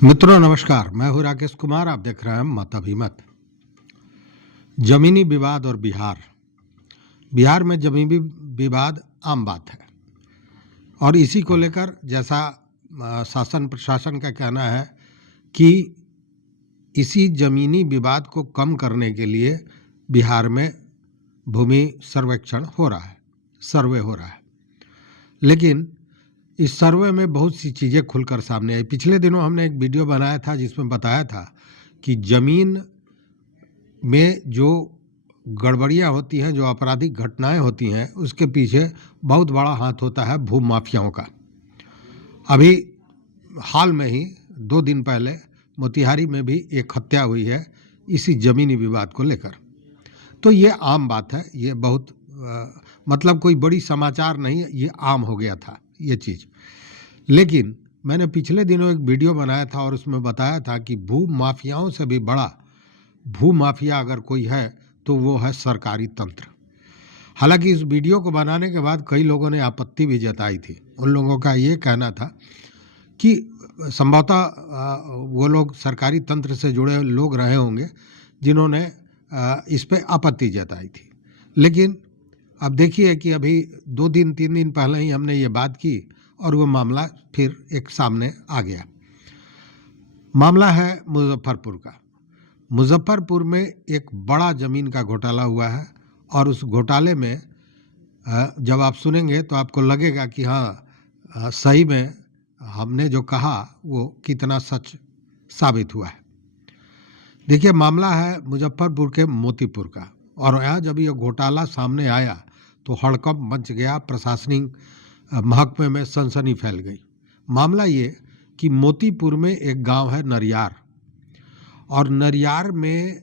मित्रों नमस्कार, मैं हूं राकेश कुमार। आप देख रहे हैं मत अभी मत। जमीनी विवाद और बिहार। बिहार में जमीनी विवाद आम बात है और इसी को लेकर जैसा शासन प्रशासन का कहना है कि इसी जमीनी विवाद को कम करने के लिए बिहार में भूमि सर्वेक्षण हो रहा है, सर्वे हो रहा है। लेकिन इस सर्वे में बहुत सी चीज़ें खुलकर सामने आई। पिछले दिनों हमने एक वीडियो बनाया था जिसमें बताया था कि ज़मीन में जो गड़बड़ियाँ होती हैं, जो आपराधिक घटनाएं होती हैं, उसके पीछे बहुत बड़ा हाथ होता है भूमाफियाओं का। अभी हाल में ही 2 दिन पहले मोतिहारी में भी एक हत्या हुई है इसी ज़मीनी विवाद को लेकर। तो ये आम बात है, ये बहुत मतलब कोई बड़ी समाचार नहीं है, ये आम हो गया था ये चीज़। लेकिन मैंने पिछले दिनों एक वीडियो बनाया था और उसमें बताया था कि भूमाफियाओं से भी बड़ा भूमाफिया अगर कोई है तो वो है सरकारी तंत्र। हालांकि इस वीडियो को बनाने के बाद कई लोगों ने आपत्ति भी जताई थी। उन लोगों का ये कहना था कि संभवतः वो लोग सरकारी तंत्र से जुड़े लोग रहे होंगे जिन्होंने इस पे आपत्ति जताई थी। लेकिन अब देखिए कि अभी 2 दिन 3 दिन पहले ही हमने ये बात की और वो मामला फिर एक सामने आ गया। मामला है मुजफ्फरपुर का। मुजफ्फरपुर में एक बड़ा ज़मीन का घोटाला हुआ है और उस घोटाले में जब आप सुनेंगे तो आपको लगेगा कि हाँ, सही में हमने जो कहा वो कितना सच साबित हुआ है। देखिए, मामला है मुजफ्फरपुर के मोतीपुर का और यहाँ जब ये घोटाला सामने आया तो हड़कंप मच गया, प्रशासनिक महकमे में सनसनी फैल गई। मामला ये कि मोतीपुर में एक गांव है नरियार और नरियार में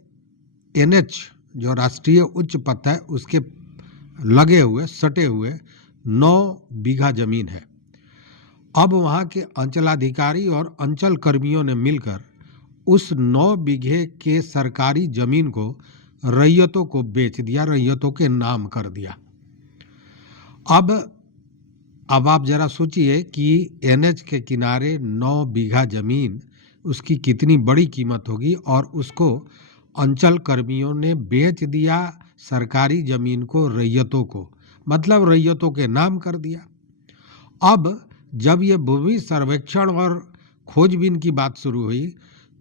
NH जो राष्ट्रीय उच्च पथ है उसके लगे हुए सटे हुए 9 बीघा जमीन है। अब वहाँ के अंचलाधिकारी और अंचल कर्मियों ने मिलकर उस 9 बीघे के सरकारी जमीन को रैयतों को बेच दिया, रैयतों के नाम कर दिया। अब आप जरा सोचिए कि NH के किनारे 9 बीघा जमीन, उसकी कितनी बड़ी कीमत होगी और उसको अंचल कर्मियों ने बेच दिया सरकारी जमीन को रैयतों को, मतलब रैयतों के नाम कर दिया। अब जब ये भूमि सर्वेक्षण और खोजबीन की बात शुरू हुई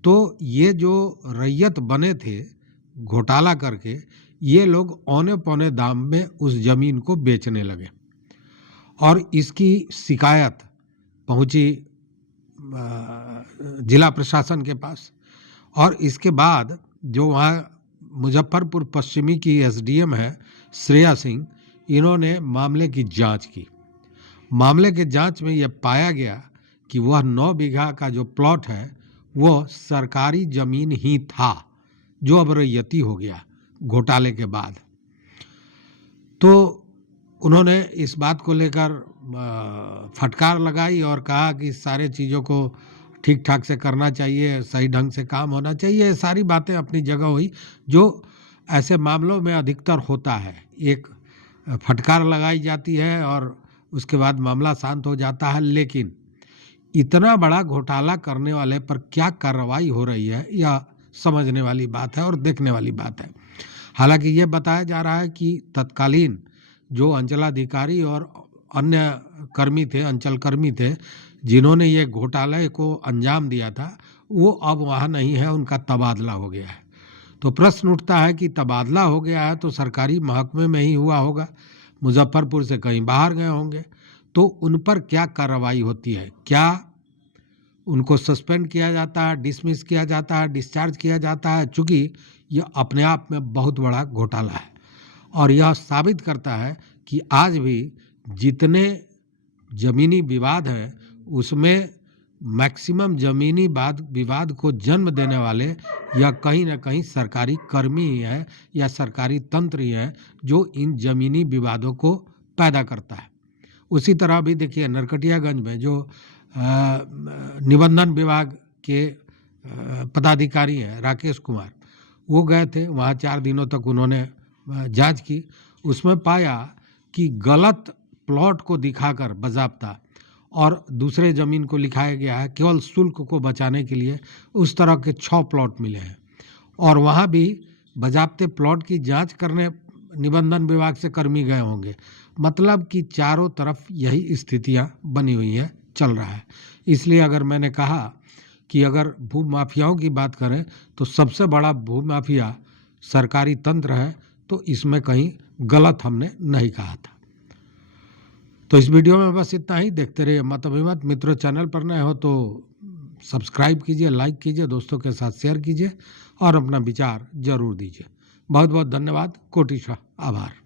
तो ये जो रैयत बने थे घोटाला करके, ये लोग औने पौने दाम में उस जमीन को बेचने लगे और इसकी शिकायत पहुंची जिला प्रशासन के पास। और इसके बाद जो वहाँ मुजफ्फरपुर पश्चिमी की SDM है श्रेया सिंह, इन्होंने मामले की जांच की। मामले के जांच में यह पाया गया कि वह 9 बीघा का जो प्लॉट है वो सरकारी जमीन ही था जो अब रैयती हो गया घोटाले के बाद। तो उन्होंने इस बात को लेकर फटकार लगाई और कहा कि सारे चीज़ों को ठीक ठाक से करना चाहिए, सही ढंग से काम होना चाहिए। सारी बातें अपनी जगह हुई जो ऐसे मामलों में अधिकतर होता है। एक फटकार लगाई जाती है और उसके बाद मामला शांत हो जाता है। लेकिन इतना बड़ा घोटाला करने वाले पर क्या कार्रवाई हो रही है, यह समझने वाली बात है और देखने वाली बात है। हालांकि ये बताया जा रहा है कि तत्कालीन जो अंचलाधिकारी और अन्य कर्मी थे, अंचल कर्मी थे, जिन्होंने ये घोटाले को अंजाम दिया था, वो अब वहाँ नहीं है, उनका तबादला हो गया है। तो प्रश्न उठता है कि तबादला हो गया है तो सरकारी महकमे में ही हुआ होगा, मुजफ्फरपुर से कहीं बाहर गए होंगे, तो उन पर क्या कार्रवाई होती है? क्या उनको सस्पेंड किया जाता है, डिसमिस किया जाता है, डिस्चार्ज किया जाता है? चूँकि यह अपने आप में बहुत बड़ा घोटाला है और यह साबित करता है कि आज भी जितने ज़मीनी विवाद हैं उसमें मैक्सिमम ज़मीनी विवाद को जन्म देने वाले या कहीं ना कहीं सरकारी कर्मी ही हैं या सरकारी तंत्र ही हैं जो इन ज़मीनी विवादों को पैदा करता है। उसी तरह भी देखिए नरकटियागंज में जो निबंधन विभाग के पदाधिकारी हैं राकेश कुमार, वो गए थे वहाँ 4 दिनों तक उन्होंने जांच की। उसमें पाया कि गलत प्लॉट को दिखाकर बाज़ाब्ता और दूसरे ज़मीन को लिखाया गया है केवल शुल्क को बचाने के लिए। उस तरह के 6 प्लॉट मिले हैं और वहाँ भी बजाब्ते प्लॉट की जांच करने निबंधन विभाग से कर्मी गए होंगे। मतलब कि चारों तरफ यही स्थितियां बनी हुई हैं, चल रहा है। इसलिए अगर मैंने कहा कि अगर भू माफियाओं की बात करें तो सबसे बड़ा भू माफिया सरकारी तंत्र है, तो इसमें कहीं गलत हमने नहीं कहा था। तो इस वीडियो में बस इतना ही। देखते रहिए मत अभिमत। मित्रों, चैनल पर नए हो तो सब्सक्राइब कीजिए, लाइक कीजिए, दोस्तों के साथ शेयर कीजिए और अपना विचार जरूर दीजिए। बहुत बहुत धन्यवाद। कोटिशः आभार।